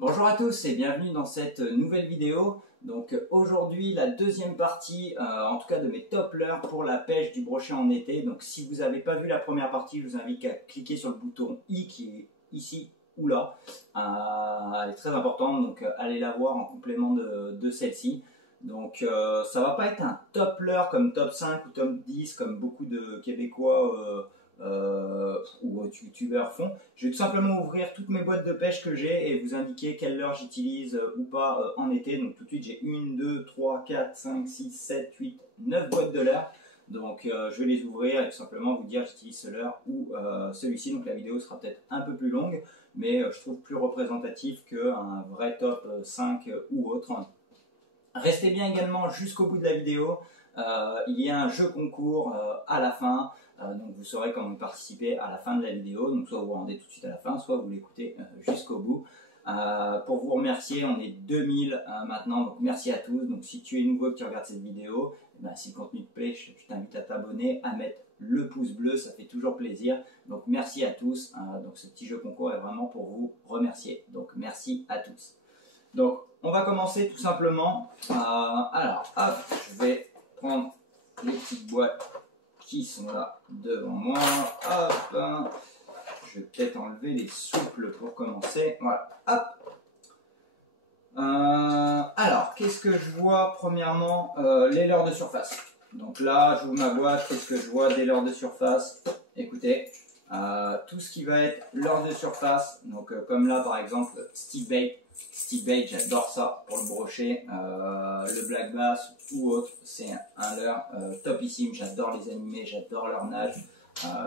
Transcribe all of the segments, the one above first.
Bonjour à tous et bienvenue dans cette nouvelle vidéo. Donc aujourd'hui la deuxième partie, en tout cas de mes top leurres pour la pêche du brochet en été. Donc si vous n'avez pas vu la première partie, je vous invite à cliquer sur le bouton I qui est ici ou là. Elle est très importante, donc allez la voir en complément de celle-ci. Donc ça va pas être un top leurre comme top 5 ou top 10 comme beaucoup de Québécois ou youtubeurs font. Je vais tout simplement ouvrir toutes mes boîtes de pêche que j'ai et vous indiquer quelle leurre j'utilise ou pas en été. Donc tout de suite j'ai 1, 2, 3, 4, 5, 6, 7, 8, 9 boîtes de leurre. Donc je vais les ouvrir et tout simplement vous dire j'utilise ce leurre ou celui-ci. Donc la vidéo sera peut-être un peu plus longue, mais je trouve plus représentatif qu'un vrai top 5 ou autre. Restez bien également jusqu'au bout de la vidéo. Il y a un jeu concours à la fin. Donc vous saurez comment participer à la fin de la vidéo. Donc soit vous vous rendez tout de suite à la fin, soit vous l'écoutez jusqu'au bout. Pour vous remercier, on est 2000 maintenant, donc merci à tous. Donc si tu es nouveau et que tu regardes cette vidéo, si le contenu te plaît, je t'invite à t'abonner, à mettre le pouce bleu, ça fait toujours plaisir. Donc merci à tous. Donc ce petit jeu concours est vraiment pour vous remercier. Donc merci à tous. Donc on va commencer tout simplement. Alors hop, je vais prendre les petites boîtes qui sont là devant moi. Hop, je vais peut-être enlever les souples pour commencer. Voilà, hop. Alors, qu'est-ce que je vois? Premièrement, les leurres de surface. Donc là, j'ouvre ma boîte. Qu'est-ce que je vois des leurres de surface? Écoutez, tout ce qui va être leurre de surface. Donc comme là, par exemple, stick bait. Stick bait, j'adore ça pour le brochet. Le black bass ou autre, c'est un leurre topissime. J'adore les animer, j'adore leur nage.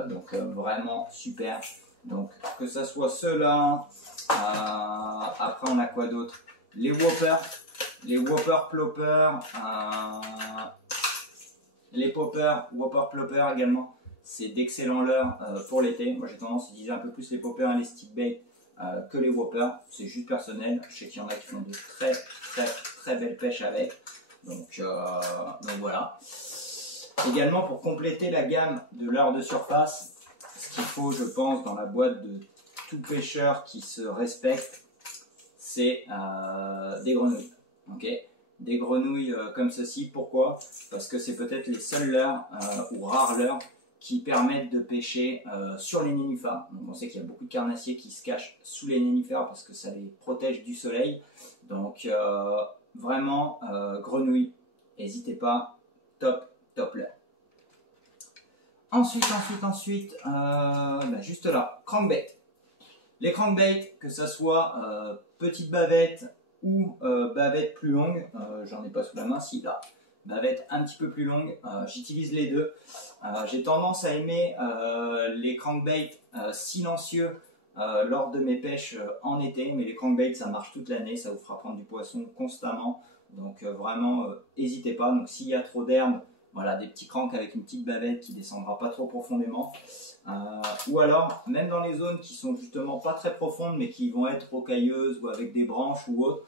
Donc vraiment super. Donc que ça soit ceux-là. Après, on a quoi d'autre? Les whoppers, les whopper ploppers, les poppers, whopper ploppers également. C'est d'excellents leurres pour l'été. Moi, j'ai tendance à utiliser un peu plus les poppers et les stick bait que les whoppers. C'est juste personnel. Je sais qu'il y en a qui font de très belles pêches avec. Donc voilà. Également, pour compléter la gamme de leurres de surface, ce qu'il faut, je pense, dans la boîte de tout pêcheur qui se respecte, c'est des grenouilles. Okay, des grenouilles comme ceci. Pourquoi? Parce que c'est peut-être les seuls leurres ou rares leurres qui permettent de pêcher sur les nénuphars. Donc on sait qu'il y a beaucoup de carnassiers qui se cachent sous les nénuphars parce que ça les protège du soleil. Donc vraiment, grenouilles, n'hésitez pas, top leurre. Ensuite, juste là, crankbait. Les crankbait, que ce soit petite bavette ou bavette plus longue, j'en ai pas sous la main, si là, bavette un petit peu plus longue, j'utilise les deux. J'ai tendance à aimer les crankbait silencieux lors de mes pêches en été, mais les crankbait ça marche toute l'année, ça vous fera prendre du poisson constamment, donc vraiment n'hésitez pas. Donc s'il y a trop d'herbe, voilà, des petits cranks avec une petite bavette qui descendra pas trop profondément. Ou alors, même dans les zones qui sont justement pas très profondes, mais qui vont être rocailleuses ou avec des branches ou autres,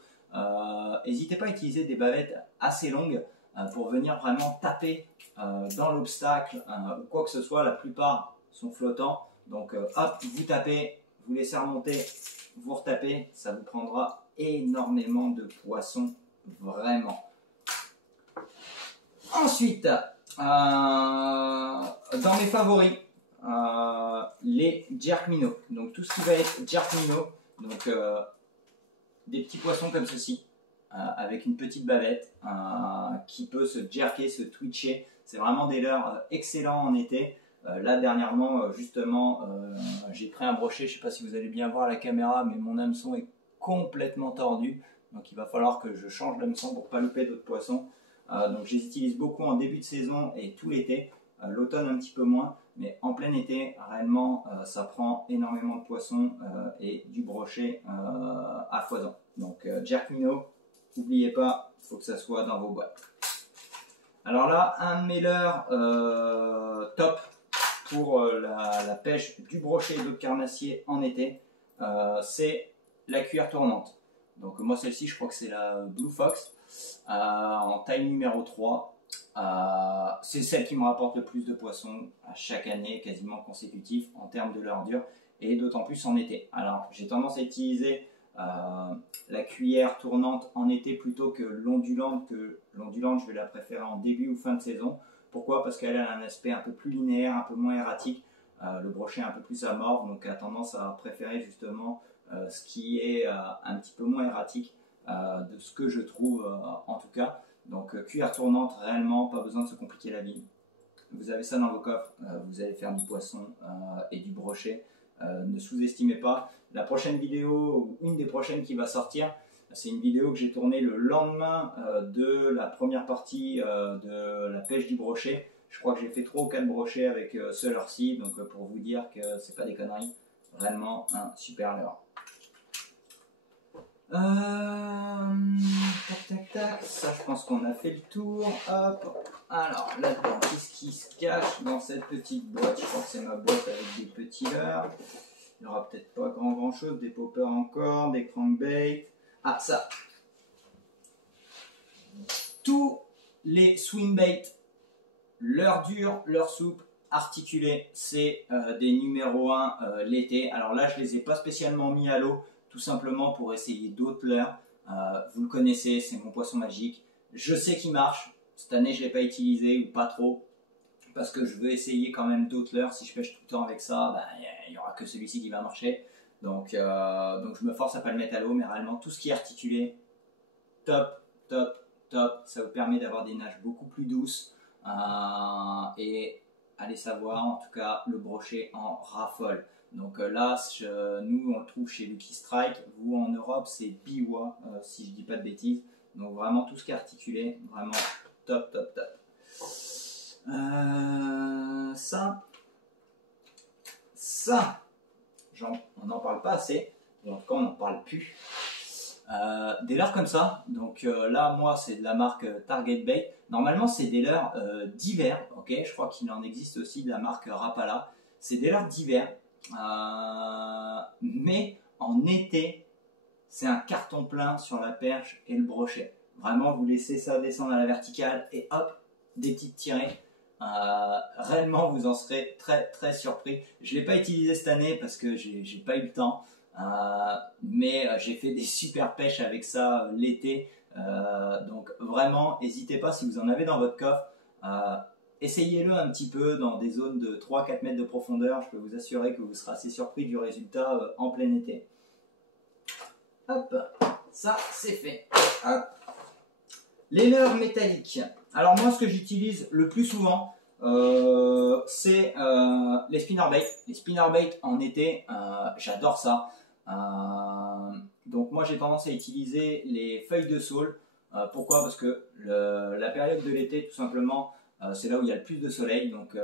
n'hésitez pas à utiliser des bavettes assez longues pour venir vraiment taper dans l'obstacle ou quoi que ce soit. La plupart sont flottants. Donc hop, vous tapez, vous laissez remonter, vous retapez, ça vous prendra énormément de poissons, vraiment. Ensuite, dans mes favoris, les jerk minnows. Donc tout ce qui va être jerk minnow, donc des petits poissons comme ceci, avec une petite bavette qui peut se jerker, se twitcher. C'est vraiment des leurres excellents en été. Là dernièrement, justement, j'ai pris un brochet. Je ne sais pas si vous allez bien voir la caméra, mais mon hameçon est complètement tordu. Donc il va falloir que je change d'hameçon pour ne pas louper d'autres poissons. Donc je les utilise beaucoup en début de saison et tout l'été, l'automne un petit peu moins, mais en plein été, réellement, ça prend énormément de poissons et du brochet à foison. Donc jerk minnow, n'oubliez pas, il faut que ça soit dans vos boîtes. Alors là, un de mes leurres top pour la pêche du brochet et d'autres carnassiers en été, c'est la cuillère tournante. Donc moi celle-ci, je crois que c'est la Blue Fox. En taille numéro 3. C'est celle qui me rapporte le plus de poissons à chaque année, quasiment consécutif en termes de leurre dure, et d'autant plus en été. Alors j'ai tendance à utiliser la cuillère tournante en été plutôt que l'ondulante, je vais la préférer en début ou fin de saison. Pourquoi? Parce qu'elle a un aspect un peu plus linéaire, un peu moins erratique. Le brochet est un peu plus amorphe, donc a tendance à préférer justement ce qui est un petit peu moins erratique de ce que je trouve en tout cas. Donc cuillère tournante, réellement, pas besoin de se compliquer la vie. Vous avez ça dans vos coffres, vous allez faire du poisson et du brochet. Ne sous-estimez pas. La prochaine vidéo, une des prochaines qui va sortir, c'est une vidéo que j'ai tournée le lendemain de la première partie de la pêche du brochet. Je crois que j'ai fait 3 ou 4 brochets avec ce leurre-ci, donc pour vous dire que c'est pas des conneries, réellement un super leurre. Tac tac tac, ça je pense qu'on a fait le tour. Hop. Alors là-dedans, qu'est-ce qui se cache dans cette petite boîte? Je crois que c'est ma boîte avec des petits leurres. Il n'y aura peut-être pas grand chose, des poppers encore, des crankbaits. Ah ça, tous les swingbaits, leurre dur, leurre souple, articulé, c'est des numéros 1 l'été. Alors là je les ai pas spécialement mis à l'eau, tout simplement pour essayer d'autres leurres. Vous le connaissez, c'est mon poisson magique. Je sais qu'il marche. Cette année, je ne l'ai pas utilisé ou pas trop parce que je veux essayer quand même d'autres leurres. Si je pêche tout le temps avec ça, il n'y aura que celui-ci qui va marcher. Donc je me force à ne pas le mettre à l'eau, mais réellement, tout ce qui est articulé, top, top, top. Ça vous permet d'avoir des nages beaucoup plus douces et allez savoir, en tout cas, le brochet en raffole. Donc là, nous on le trouve chez Lucky Strike, vous en Europe c'est Biwa, si je dis pas de bêtises. Donc vraiment tout ce qui est articulé, vraiment top, top, top. On n'en parle pas assez, et en tout cas on n'en parle plus. Des leurres comme ça, donc là moi c'est de la marque Target Bait. Normalement c'est des leurres d'hiver, ok, je crois qu'il en existe aussi de la marque Rapala. C'est des leurres d'hiver. Mais en été, c'est un carton plein sur la perche et le brochet. Vraiment, vous laissez ça descendre à la verticale et hop, des petites tirées. Réellement, vous en serez très très surpris. Je ne l'ai pas utilisé cette année parce que j'ai pas eu le temps. Mais j'ai fait des super pêches avec ça l'été. Donc vraiment, n'hésitez pas si vous en avez dans votre coffre. Essayez-le un petit peu dans des zones de 3-4 mètres de profondeur. Je peux vous assurer que vous serez assez surpris du résultat en plein été. Hop, ça c'est fait. Hop. Les leurres métalliques. Alors moi ce que j'utilise le plus souvent, c'est les spinnerbait. Les spinnerbait en été, j'adore ça. Donc moi j'ai tendance à utiliser les feuilles de saule. Pourquoi? Parce que la période de l'été tout simplement, c'est là où il y a le plus de soleil, donc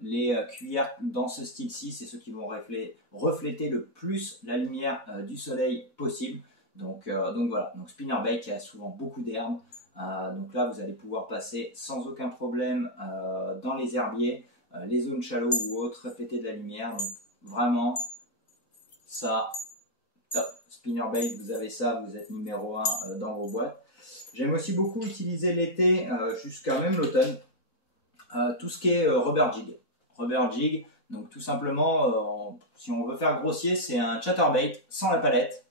les cuillères dans ce style-ci, c'est ceux qui vont refléter le plus la lumière du soleil possible. Donc voilà, donc spinnerbait qui a souvent beaucoup d'herbes. Donc là, vous allez pouvoir passer sans aucun problème dans les herbiers, les zones shallow ou autres, refléter de la lumière. Donc vraiment, ça, top. Spinnerbait, vous avez ça, vous êtes numéro 1 dans vos boîtes. J'aime aussi beaucoup utiliser l'été jusqu'à même l'automne. Tout ce qui est rubber jig. Rubber jig, donc tout simplement, si on veut faire grossier, c'est un chatterbait sans la palette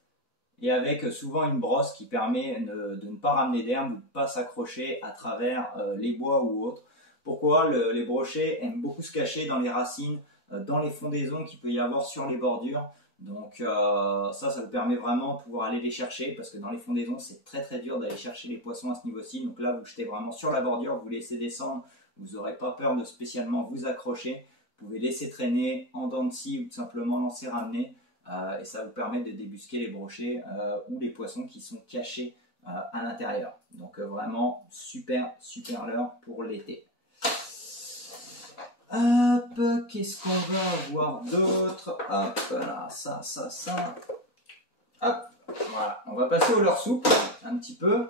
et avec souvent une brosse qui permet de ne pas ramener d'herbe ou de ne pas s'accrocher à travers les bois ou autres. Pourquoi? Les brochets aiment beaucoup se cacher dans les racines, dans les fondaisons qu'il peut y avoir sur les bordures. Donc ça vous permet vraiment de pouvoir aller les chercher parce que dans les fondaisons, c'est très très dur d'aller chercher les poissons à ce niveau-ci. Donc là, vous jetez vraiment sur la bordure, vous laissez descendre. Vous n'aurez pas peur de spécialement vous accrocher. Vous pouvez laisser traîner en dents de scie ou tout simplement lancer ramener. Et ça vous permet de débusquer les brochets ou les poissons qui sont cachés à l'intérieur. Donc vraiment super super leurre pour l'été. Hop, qu'est-ce qu'on va avoir d'autre? Hop, là, ça. Hop, voilà. On va passer au leurre souple un petit peu.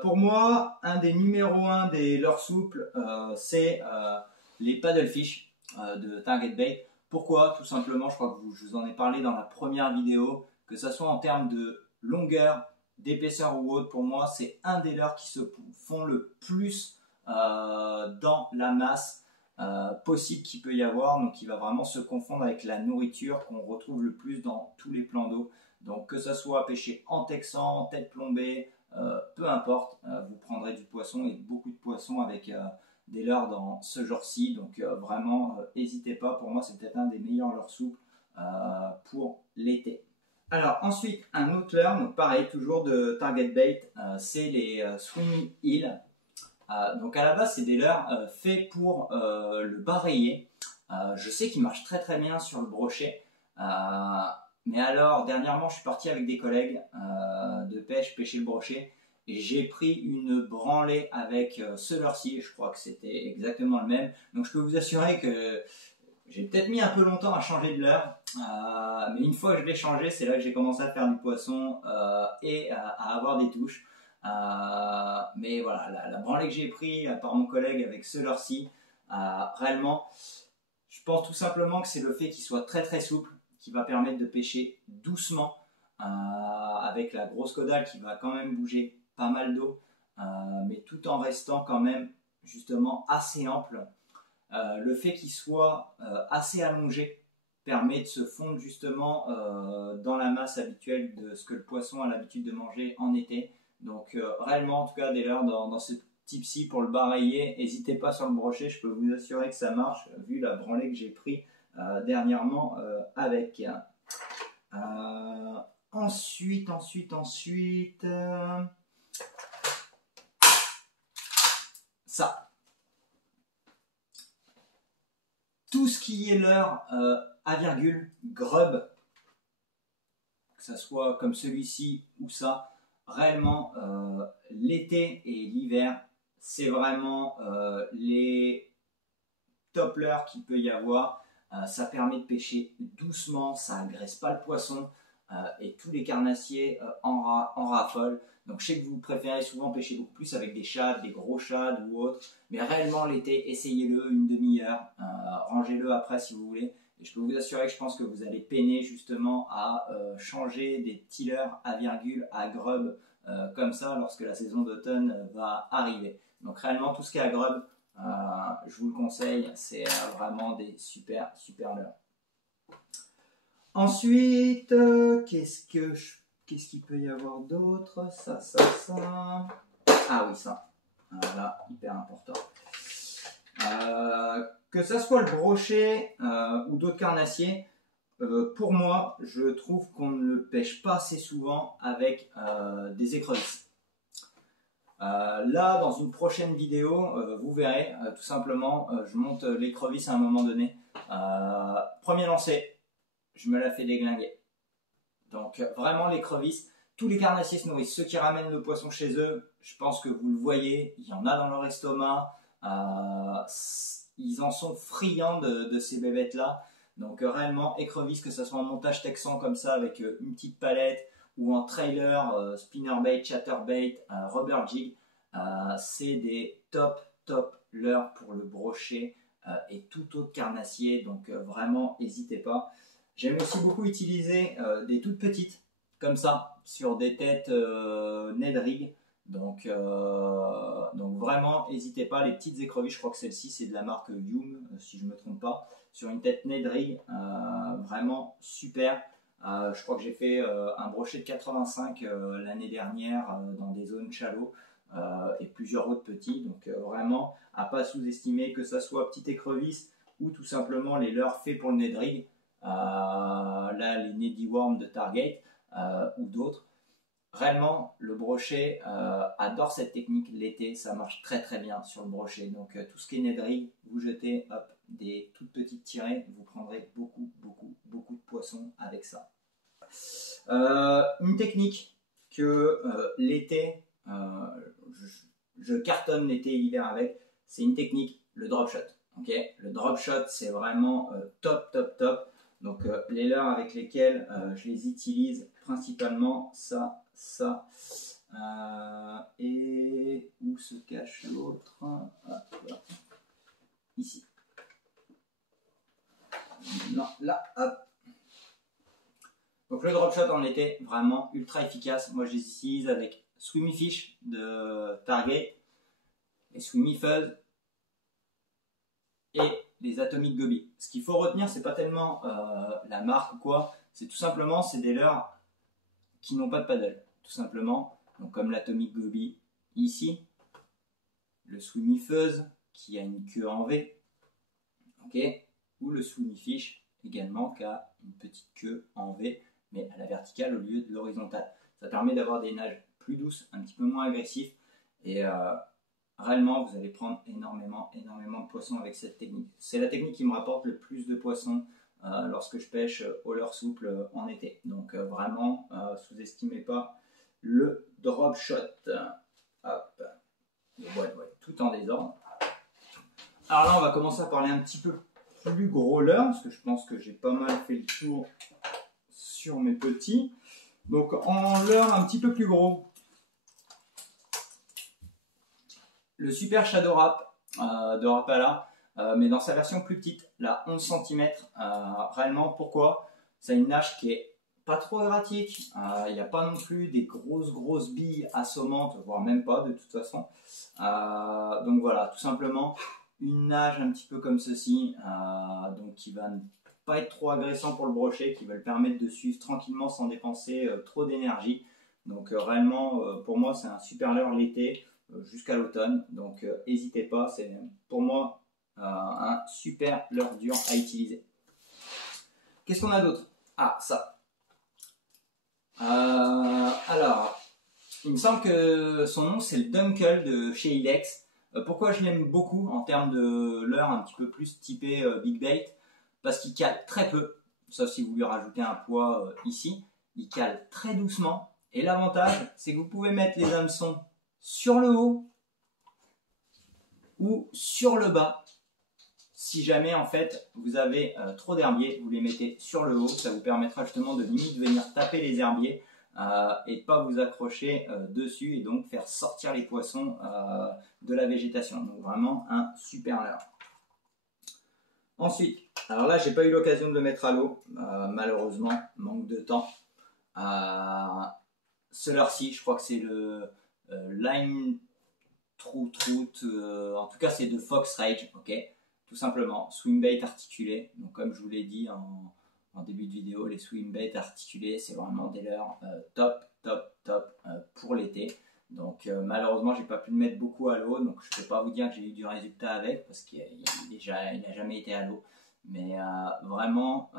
Pour moi, un des numéros 1 des leurres souples, c'est les paddlefish de Target Bait. Pourquoi? Tout simplement, je crois que je vous en ai parlé dans la première vidéo, que ce soit en termes de longueur, d'épaisseur ou autre, pour moi, c'est un des leurres qui se font le plus dans la masse possible qu'il peut y avoir, donc qui va vraiment se confondre avec la nourriture qu'on retrouve le plus dans tous les plans d'eau. Donc que ça soit pêché en texan, tête plombée, peu importe, vous prendrez du poisson et beaucoup de poissons avec des leurres dans ce genre-ci. Donc vraiment, n'hésitez pas, pour moi c'est peut-être un des meilleurs leurres souples pour l'été. Alors ensuite, un autre leurre, donc pareil, toujours de Target Bait, c'est les Swing Eel. Donc à la base, c'est des leurres faits pour le bar rayé. Je sais qu'ils marchent très très bien sur le brochet. Mais alors, dernièrement, je suis parti avec des collègues de pêche, pêcher le brochet. Et j'ai pris une branlée avec ce leurre-ci. Je crois que c'était exactement le même. Donc je peux vous assurer que j'ai peut-être mis un peu longtemps à changer de leurre. Mais une fois que je l'ai changé, c'est là que j'ai commencé à faire du poisson et à avoir des touches. Mais voilà, la branlée que j'ai pris par mon collègue avec ce leurre-ci, réellement, je pense tout simplement que c'est le fait qu'il soit très très souple qui va permettre de pêcher doucement avec la grosse caudale qui va quand même bouger pas mal d'eau, mais tout en restant quand même justement assez ample. Le fait qu'il soit assez allongé permet de se fondre justement dans la masse habituelle de ce que le poisson a l'habitude de manger en été. Donc réellement, en tout cas, dès lors dans ce type-ci pour le bar rayé, n'hésitez pas sur le brochet, je peux vous assurer que ça marche vu la branlée que j'ai pris dernièrement avec. Ensuite, ça. Tout ce qui est leurre à virgule, grub, que ça soit comme celui-ci ou ça, réellement l'été et l'hiver, c'est vraiment les top leurres qu'il peut y avoir. Ça permet de pêcher doucement, ça agresse pas le poisson et tous les carnassiers en raffolent. Donc je sais que vous préférez souvent pêcher beaucoup plus avec des shad, des gros shad ou autres, mais réellement l'été, essayez-le une demi-heure, rangez-le après si vous voulez. Et je peux vous assurer que je pense que vous allez peiner justement à changer des petits leurres à virgule, à grub, comme ça lorsque la saison d'automne va arriver. Donc réellement tout ce qui est à grub, je vous le conseille, c'est vraiment des super leurres. Ensuite, qu'est-ce qu'il peut y avoir d'autre? Ça. Ah oui, ça. Voilà, hyper important. Que ça soit le brochet ou d'autres carnassiers, pour moi, je trouve qu'on ne le pêche pas assez souvent avec des écrevisses. Là, dans une prochaine vidéo, vous verrez, tout simplement, je monte l'écrevisse à un moment donné. Premier lancer, je me la fais déglinguer. Donc vraiment l'écrevisse, tous les carnassiers se nourrissent. Ceux qui ramènent le poisson chez eux, je pense que vous le voyez, il y en a dans leur estomac. Ils en sont friands de ces bébêtes-là. Donc réellement écrevisse, que ce soit en montage texan comme ça avec une petite palette, ou en trailer, spinnerbait, chatterbait, rubber jig, c'est des top leurres pour le brochet et tout autre carnassier, donc vraiment n'hésitez pas. J'aime aussi beaucoup utiliser des toutes petites comme ça sur des têtes Ned Rig, donc vraiment n'hésitez pas, les petites écrevisses, je crois que celle-ci c'est de la marque Yum si je ne me trompe pas, sur une tête Ned Rig, vraiment super. Je crois que j'ai fait un brochet de 85 l'année dernière dans des zones shallow et plusieurs autres petits. Donc vraiment à pas sous-estimer, que ça soit petite écrevisse ou tout simplement les leurres faits pour le Ned Rig. Là les Neddy Worm de Target ou d'autres. Réellement le brochet adore cette technique l'été, ça marche très bien sur le brochet. Donc tout ce qui est Ned Rig, vous jetez hop, des toutes petites tirées, vous prendrez beaucoup de poissons avec ça. Une technique que l'été, je cartonne l'été et l'hiver avec, c'est une technique, le drop shot. Okay, le drop shot, c'est vraiment top. Donc les leurres avec lesquels je les utilise principalement, ça. Et où se cache l'autre? Voilà. Ici. Non, là, hop. Donc le drop shot en été, vraiment ultra efficace. Moi je les utilise avec Swimmy Fish de Target, les Swimmy Fuzz et les Atomic Goby. Ce qu'il faut retenir, c'est pas tellement la marque ou quoi, c'est tout simplement c'est des leurres qui n'ont pas de paddle, tout simplement. Donc comme l'Atomic Goby ici, le Swimmy Fuzz qui a une queue en V, ok, ou le Swimmy Fish également qui a une petite queue en V, mais à la verticale au lieu de l'horizontale. Ça permet d'avoir des nages plus douces, un petit peu moins agressifs, et réellement vous allez prendre énormément de poissons avec cette technique. C'est la technique qui me rapporte le plus de poissons lorsque je pêche au leurre souple en été. Donc vraiment, sous-estimez pas le drop shot. Hop, les boîtes vont être tout en désordre. Alors là, on va commencer à parler un petit peu plus gros leurre, parce que je pense que j'ai pas mal fait le tour sur mes petits. Donc en leurre un petit peu plus gros, le Super Shadow Rap de Rapala, mais dans sa version plus petite, la 11 cm. Réellement, pourquoi? C'est une nage qui est pas trop erratique, il n'y a pas non plus des grosses billes assommantes, voire même pas de toute façon. Donc voilà, tout simplement une nage un petit peu comme ceci, donc qui va ne pas être trop agressant pour le brochet, qui va le permettre de suivre tranquillement sans dépenser trop d'énergie. Donc réellement, pour moi, c'est un super leurre l'été jusqu'à l'automne. Donc n'hésitez pas, c'est pour moi un super leurre dur à utiliser. Qu'est-ce qu'on a d'autre? Ah, ça. Alors, il me semble que son nom c'est le Dunkel de chez Ilex. Pourquoi je l'aime beaucoup en termes de leurre un petit peu plus typé Big Bait? Parce qu'il cale très peu, sauf si vous lui rajoutez un poids ici. Il cale très doucement. Et l'avantage, c'est que vous pouvez mettre les hameçons sur le haut ou sur le bas. Si jamais en fait vous avez trop d'herbiers, vous les mettez sur le haut, ça vous permettra justement de limite venir taper les herbiers et pas vous accrocher dessus et donc faire sortir les poissons de la végétation. Donc vraiment un super leurre. Ensuite, alors là j'ai pas eu l'occasion de le mettre à l'eau, malheureusement, manque de temps. Ce leurre-ci, je crois que c'est le Line Trout, en tout cas c'est de Fox Rage, ok. Tout simplement, swimbait articulé. Donc comme je vous l'ai dit en début de vidéo, les swimbait articulés, c'est vraiment des leurres top pour l'été. Donc malheureusement, j'ai pas pu le mettre beaucoup à l'eau, donc je peux pas vous dire que j'ai eu du résultat avec parce qu'il n'a jamais été à l'eau. Mais vraiment,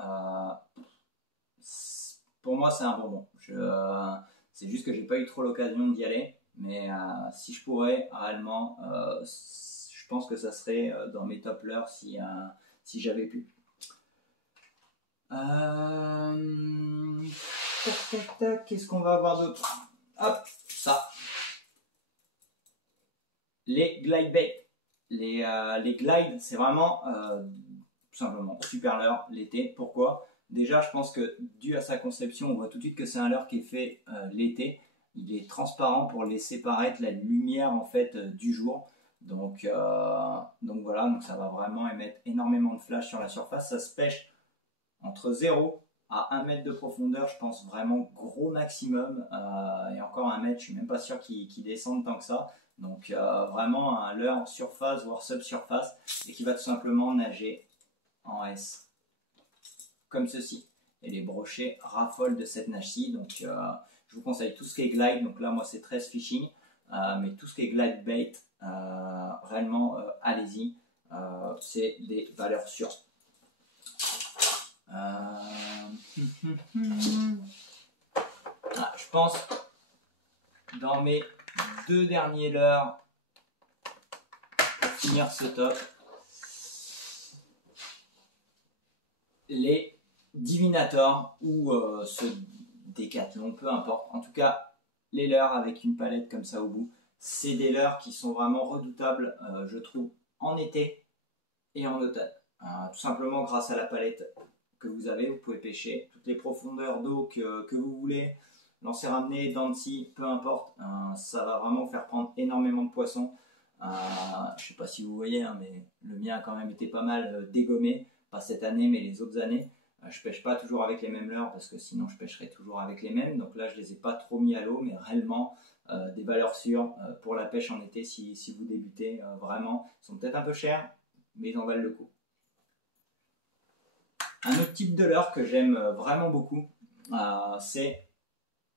pour moi, c'est un bonbon. C'est juste que j'ai pas eu trop l'occasion d'y aller, mais si je pourrais réellement, je pense que ça serait dans mes top leurres si j'avais pu. Qu'est-ce qu'on va avoir d'autre? Hop, ça. Les glide bait. Les glides, c'est vraiment tout simplement super leurre l'été. Pourquoi? Déjà, je pense que dû à sa conception, on voit tout de suite que c'est un leurre qui est fait l'été. Il est transparent pour laisser paraître la lumière en fait du jour. Donc voilà, donc ça va vraiment émettre énormément de flash sur la surface. Ça se pêche entre 0 à 1 mètre de profondeur, je pense vraiment gros maximum. Et encore 1 mètre, je suis même pas sûr qu'il descende tant que ça. Donc vraiment un leurre surface voire subsurface et qui va tout simplement nager en S comme ceci. Et les brochets raffolent de cette nage-ci. Donc je vous conseille tout ce qui est glide. Donc là moi c'est 13 fishing. Mais tout ce qui est glide bait, réellement allez-y. C'est des valeurs sûres. Je pense dans mes 2 derniers leurres pour finir ce top, les Divinator ou ce Décathlon, peu importe. En tout cas, les leurres avec une palette comme ça au bout, c'est des leurres qui sont vraiment redoutables, je trouve, en été et en automne. Tout simplement grâce à la palette que vous avez, vous pouvez pêcher toutes les profondeurs d'eau que vous voulez, lancer, ramener, dents de scie, peu importe. Ça va vraiment vous faire prendre énormément de poissons. Je ne sais pas si vous voyez, hein, mais le mien a quand même été pas mal dégommé. Pas cette année, mais les autres années. Je pêche pas toujours avec les mêmes leurres parce que sinon je pêcherais toujours avec les mêmes. Donc là, je les ai pas trop mis à l'eau, mais réellement des valeurs sûres pour la pêche en été si vous débutez. Vraiment, ils sont peut-être un peu chers, mais ils en valent le coup. Un autre type de leurre que j'aime vraiment beaucoup, c'est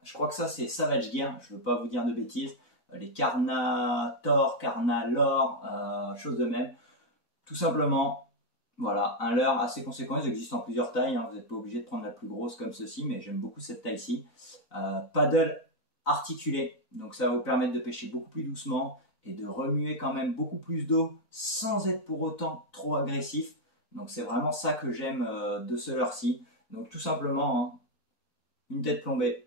Je crois que ça c'est Savage Gear, je ne veux pas vous dire de bêtises. Les Carnator, Carnalore, chose de même. Tout simplement, voilà, un leurre assez conséquent. Ils existent en plusieurs tailles, hein. Vous n'êtes pas obligé de prendre la plus grosse comme ceci, mais j'aime beaucoup cette taille-ci. Paddle articulé, donc ça va vous permettre de pêcher beaucoup plus doucement et de remuer quand même beaucoup plus d'eau sans être pour autant trop agressif. Donc c'est vraiment ça que j'aime de ce leurre-ci. Donc tout simplement, hein, une tête plombée,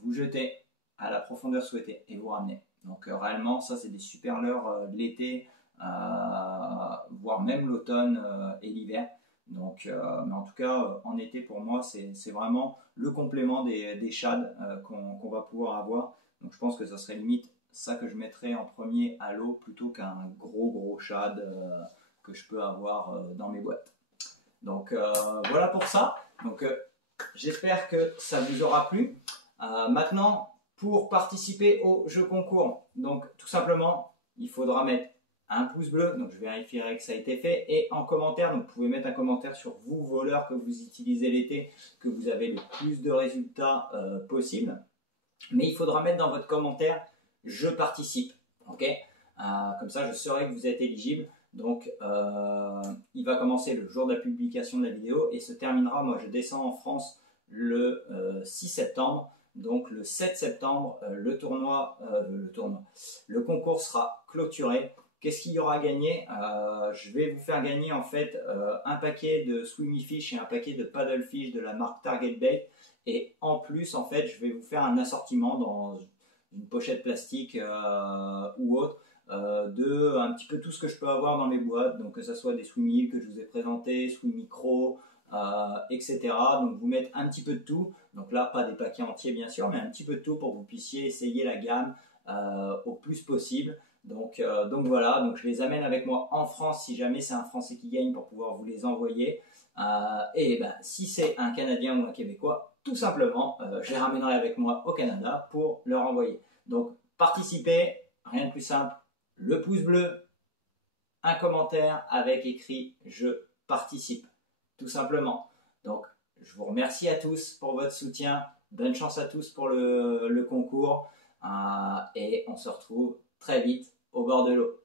vous jetez à la profondeur souhaitée et vous ramenez. Donc réellement, ça c'est des super leurres de l'été, voire même l'automne et l'hiver. Donc, mais en tout cas, en été pour moi, c'est vraiment le complément des shads qu'on va pouvoir avoir. Donc je pense que ça serait limite ça que je mettrais en premier à l'eau plutôt qu'un gros shad que je peux avoir dans mes boîtes. Donc voilà pour ça. Donc j'espère que ça vous aura plu. Maintenant, pour participer au jeu concours, donc tout simplement, il faudra mettre un pouce bleu, donc je vérifierai que ça a été fait, et en commentaire, donc vous pouvez mettre un commentaire sur vous, vos leurres que vous utilisez l'été, que vous avez le plus de résultats possible. Mais il faudra mettre dans votre commentaire « Je participe ». Okay, comme ça, je saurai que vous êtes éligible. Donc, il va commencer le jour de la publication de la vidéo et se terminera, moi je descends en France le 6 septembre. Donc le 7 septembre, le concours sera clôturé. Qu'est-ce qu'il y aura à gagner? Je vais vous faire gagner en fait un paquet de Swimmy Fish et un paquet de Paddle Fish de la marque Target Bait. Et en plus, en fait, je vais vous faire un assortiment dans une pochette plastique ou autre de un petit peu tout ce que je peux avoir dans mes boîtes. Donc que ce soit des Swimmy que je vous ai présentés, Swimmy Micro, etc. Donc vous mettez un petit peu de tout. Donc là, pas des paquets entiers bien sûr, mais un petit peu de tout pour que vous puissiez essayer la gamme au plus possible. Donc voilà, donc je les amène avec moi en France si jamais c'est un Français qui gagne pour pouvoir vous les envoyer. Et ben, si c'est un Canadien ou un Québécois, tout simplement, je les ramènerai avec moi au Canada pour leur envoyer. Donc participez, rien de plus simple, le pouce bleu, un commentaire avec écrit « Je participe ». Tout simplement. Donc, je vous remercie à tous pour votre soutien. Bonne chance à tous pour le concours. Et on se retrouve très vite au bord de l'eau.